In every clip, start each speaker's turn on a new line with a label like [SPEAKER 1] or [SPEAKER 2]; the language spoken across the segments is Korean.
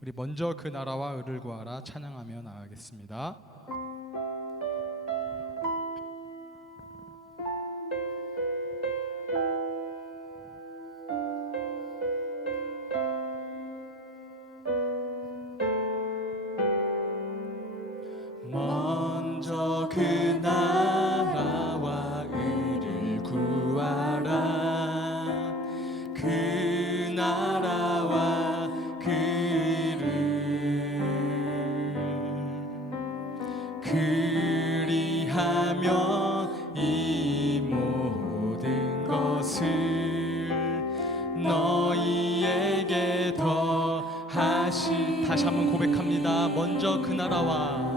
[SPEAKER 1] 우리 먼저 그 나라와 의를 구하라 찬양하며 나아가겠습니다.
[SPEAKER 2] 그리하면 이 모든 것을 너희에게 더하시 다시 한번 고백합니다. 먼저 그 나라와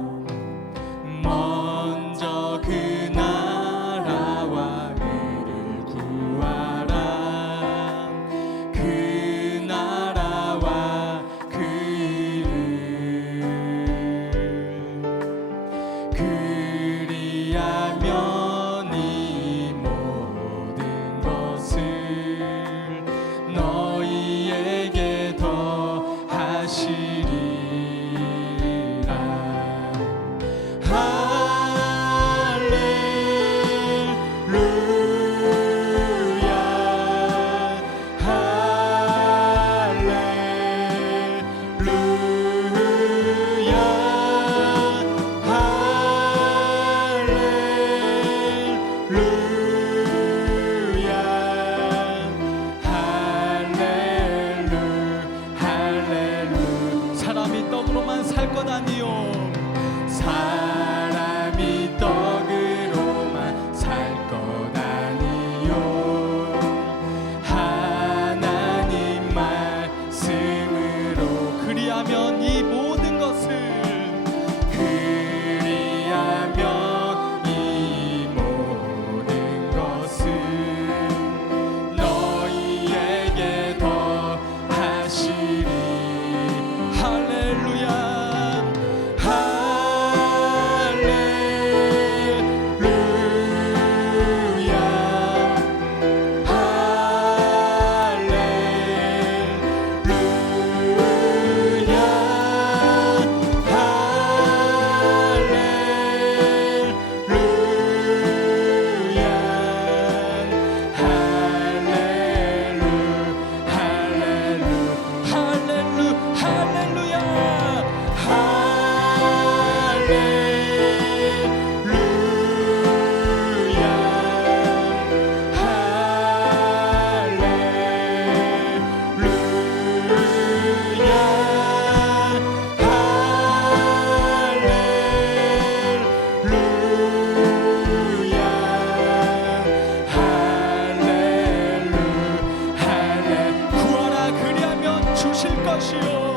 [SPEAKER 1] 是我。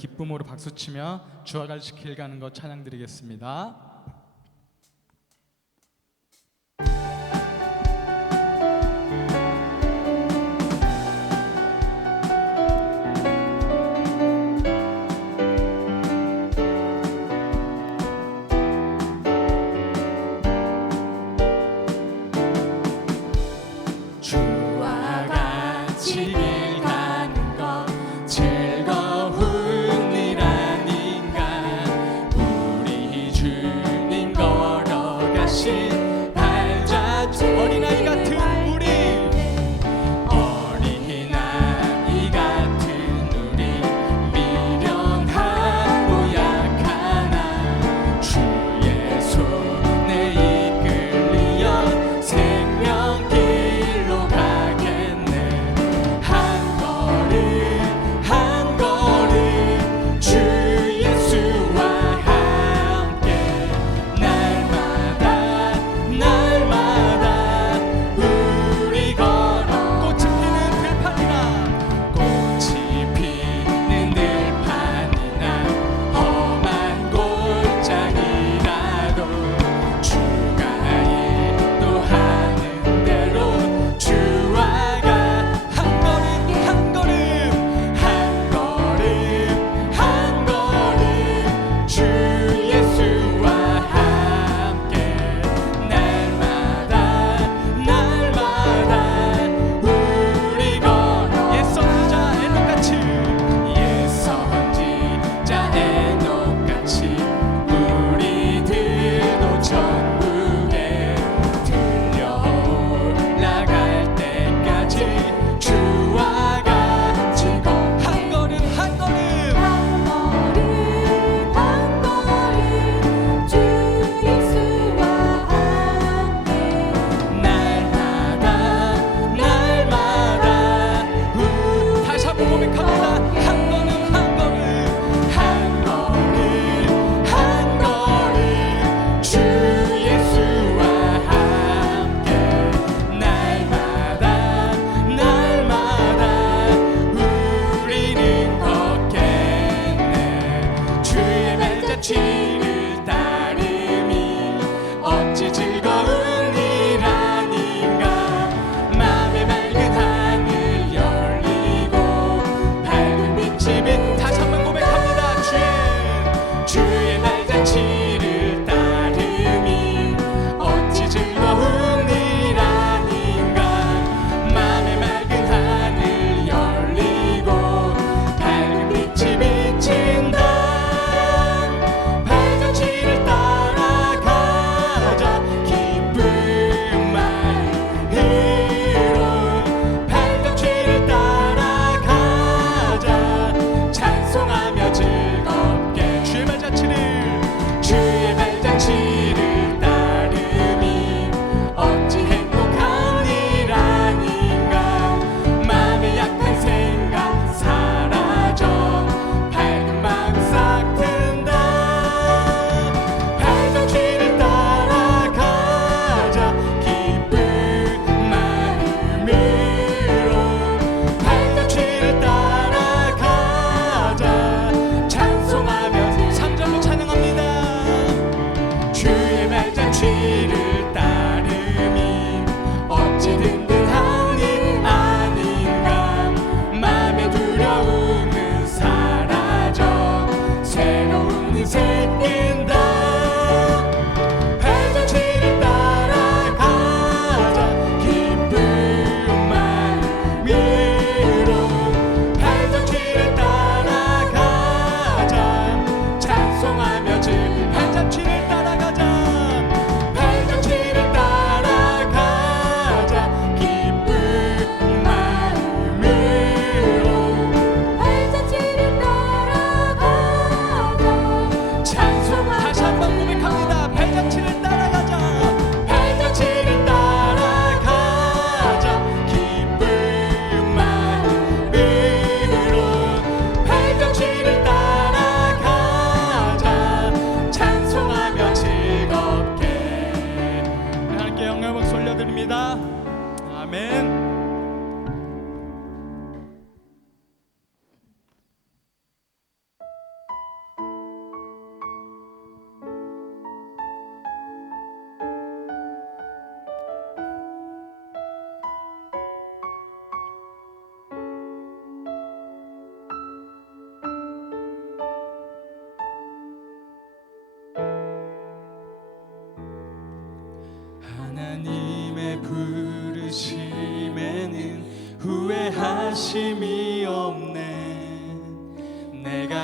[SPEAKER 1] 기쁨으로 박수치며 주화갈 지킬 가는 것 찬양 드리겠습니다.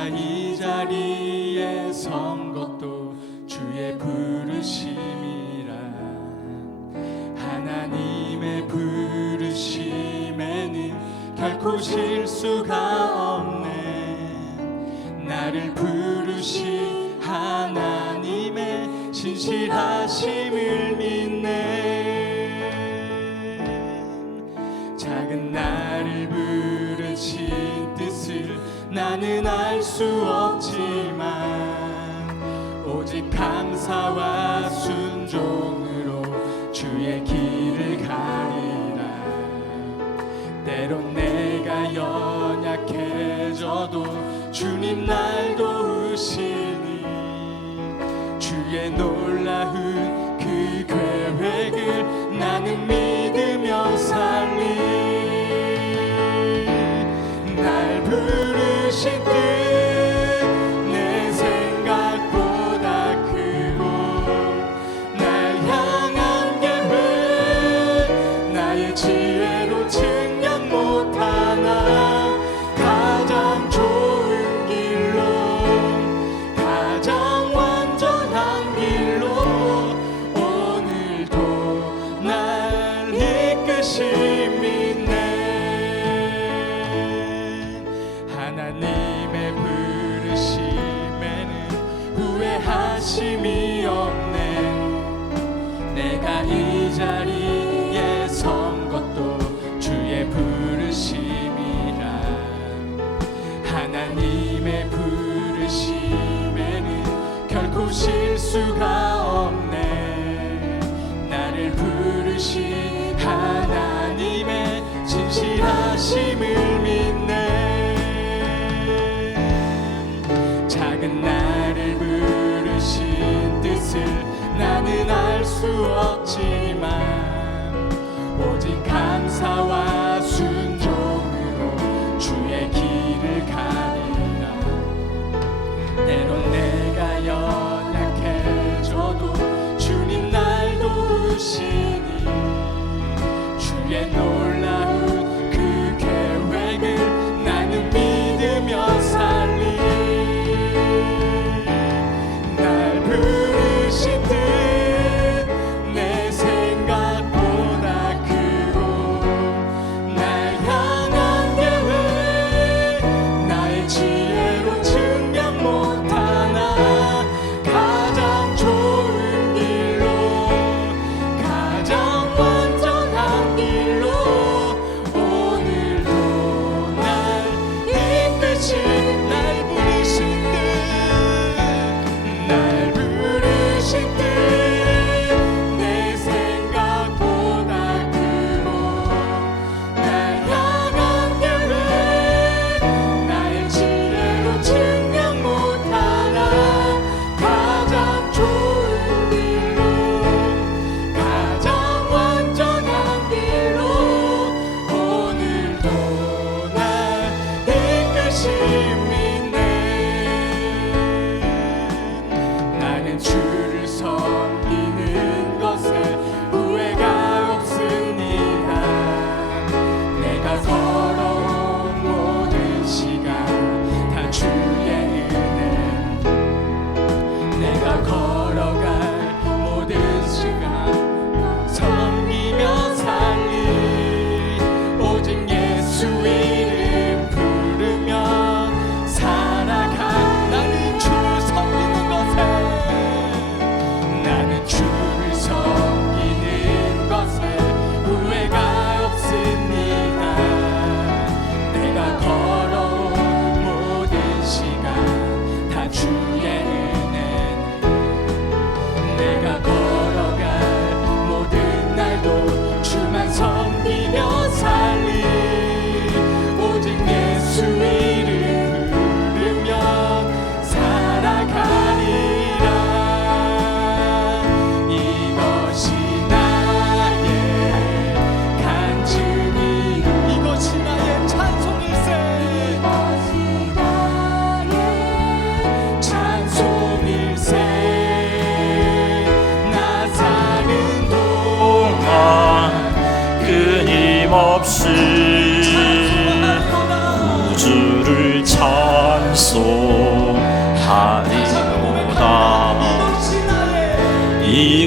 [SPEAKER 2] 내가 이 자리에 선 것도 주의 부르심이라. 하나님의 부르심에는 결코 실수가 없네. 나를 부르신 하나님의 신실하심을 놀라운 그 계획을 나는 믿으며 살리. 날 부르신 뜻 이 자리.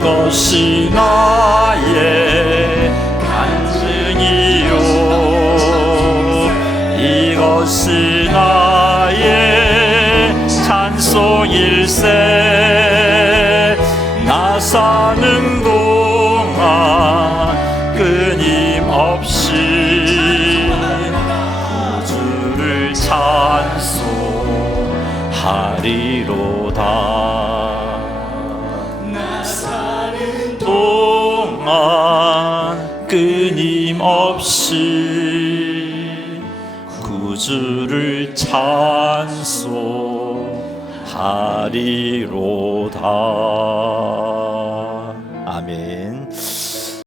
[SPEAKER 2] 이것이 찬송하